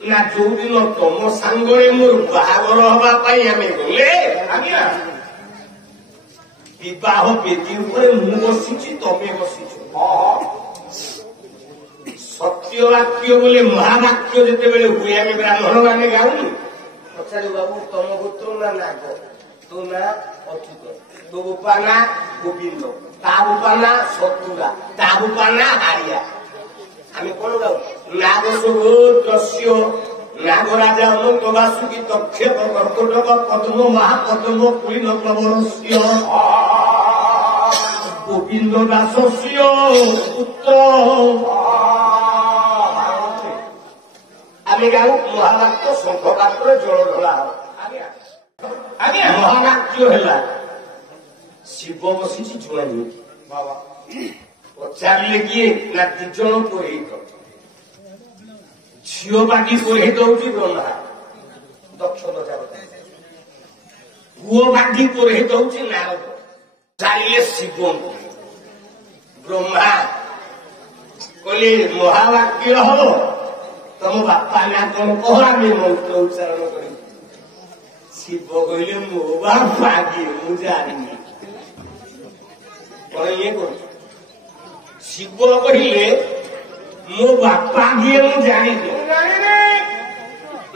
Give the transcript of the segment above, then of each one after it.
ନା ଯୋଉଦିନ ତମ ସାଙ୍ଗରେ ମୋର ବାହାଘର ହବା ପାଇଁ ଆମେ ଗଲେ ଆଜ୍ଞା ବିବାହ ବେଦୀ ଉପରେ ମୁଁ ବସିଛି ତମେ ବସିଛ। ସତ୍ୟ ବାକ୍ୟ ବୋଲି ମହାବାକ୍ୟ ଯେତେବେଳେ ହୁଏ ଆମେ ବ୍ରାହ୍ମଣ ମାନେ ଗାଉନୁ। ପଚାରୁ ବାବୁ ତମ ଗୋତ୍ର ନା ନାଗ, ତୋ ନା ଅଚ୍ୟୁତ, ତୋ ବାପା ନା ଗୋବିନ୍ଦ, ତା ବାପା ନା ଶତ୍ରୁରା, ତା ବାପା ନା ହାରିଆ। ଆମେ କଣ ଗାଉ? ନାଗ ଦସ୍ୟ ନାଗରାଜା ଅନନ୍ତ ବାସୁକି ତକ୍ଷକ କର୍କଟକ ପଦ୍ମ ମହାପଦ୍ମ କୁଳିନ ପ୍ରବରସ୍ୟ ଗୋବିନ୍ଦ ଦାସସ୍ୟ ପୁତ୍ର। ଆମେ ଗାଉ ମହାବାକ୍ୟ ଶଙ୍ଖ ପାତ୍ରରେ ଜଳ ଢଳା ହବ। ଆଜ୍ଞା ମହାବାକ୍ୟ ହେଲା ଶିବ ବସିଛି ଜୁଆନି ବାବା ପଚାରିଲେ କିଏ ନା 2 ଜଣ ପୁରୋହିତ। ଝିଅ ବାଗି ପୁରୋହିତ ହଉଛି ବ୍ରହ୍ମା ଦକ୍ଷ ପ୍ରଜାପତି, ପୁଅ ବାଗି ପୁରୋହିତ ହଉଛି ନାରଦ। ଚାଲିଲେ ଶିବଙ୍କୁ। ବ୍ରହ୍ମା କହିଲେ ମହାବାକ୍ୟ ହବ, ତମ ବାପା ନା କଣ କହ ଆମେ ମନ୍ତ୍ର ଉଚ୍ଚାରଣ କରିବୁ। ଶିବ କହିଲେ ମୋ ବାପା କିଏ ମୁଁ ଜାଣିନି। କଣ ଇଏ କରୁଛୁ? ଶିବ କହିଲେ ମୋ ବାପା କିଏ ମୁଁ ଜାଣିନି।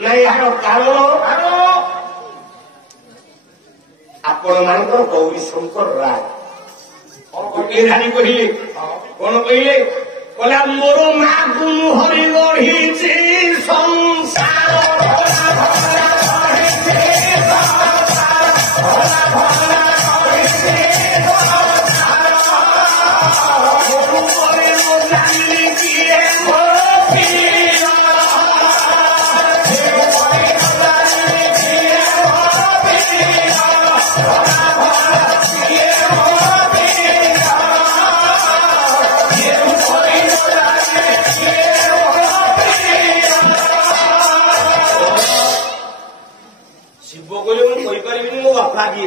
ନାଇଁ ଏହାର କାରଣ ଆପଣ ମାନଙ୍କର ଗୌରୀ ଶଙ୍କର ରାୟ ଗୋଟିଏ ଧାଡ଼ି କହିଲେ। କଣ କହିଲେ? କହିଲା ମୋର ମାକୁ ମୁଁ ହରି ଗଢିଛି ସଂସାର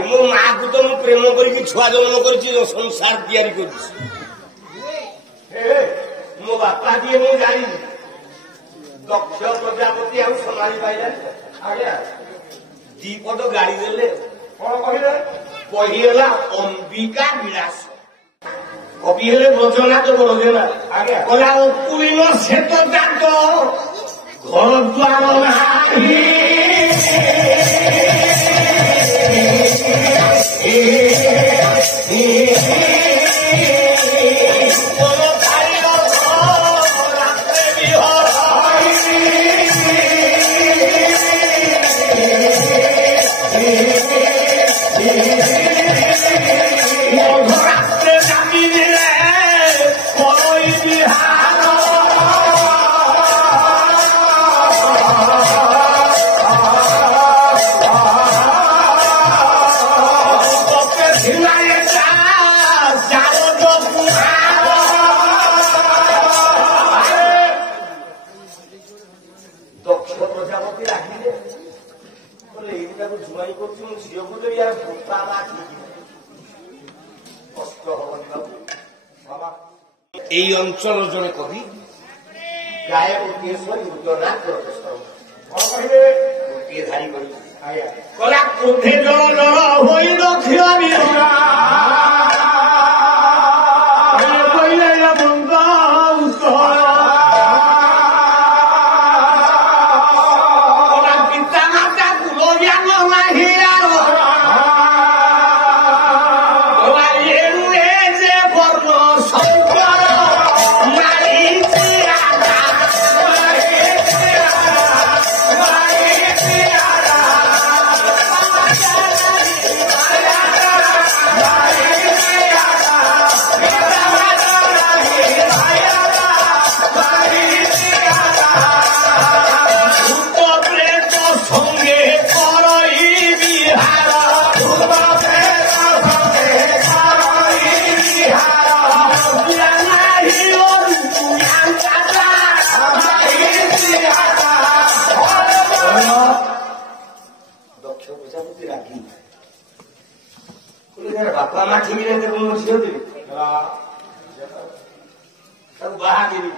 ମୋ ମାକୁ ତ ମୁଁ ପ୍ରେମ କରିକି ଛୁଆ ଜନ୍ମ କରିଛି, ସଂସାର ତିଆରି କରିଛି। ମୋ ବାପା କିଏ ମୁଁ ଜାଣିନି। ଦକ୍ଷ ପ୍ରଜାପତି ଆଉ ସମ୍ଭାଳି ପାଇଲାନି। ଆଜ୍ଞା 2 ପଦ ଗାଳି ଦେଲେ। କଣ କହିଲେ? କହି ହେଲା ଅମ୍ବିକା ବିଳାସ। କବି ହେଲେ ବ୍ରଜନାଥ ବରଜନା। ଆଜ୍ଞା କହିଲା ଅକୁଳିନ ଶ୍ଵେତ ଜାତ ଘର ଦ୍ୱାର ନାହିଁ এই অঞ্চল জনে কবি গায়ে গোটিଏ ଶୋଇ ଉଦନା ଗୋଟିଏ ଧାରି କରି କଲା କୋଠେ ଜଳ ହୋଇ ରଖିବି बापा माँ ठीक रहते ଝିଅ ଦେବି ତାକୁ ବାହା ଦେବି।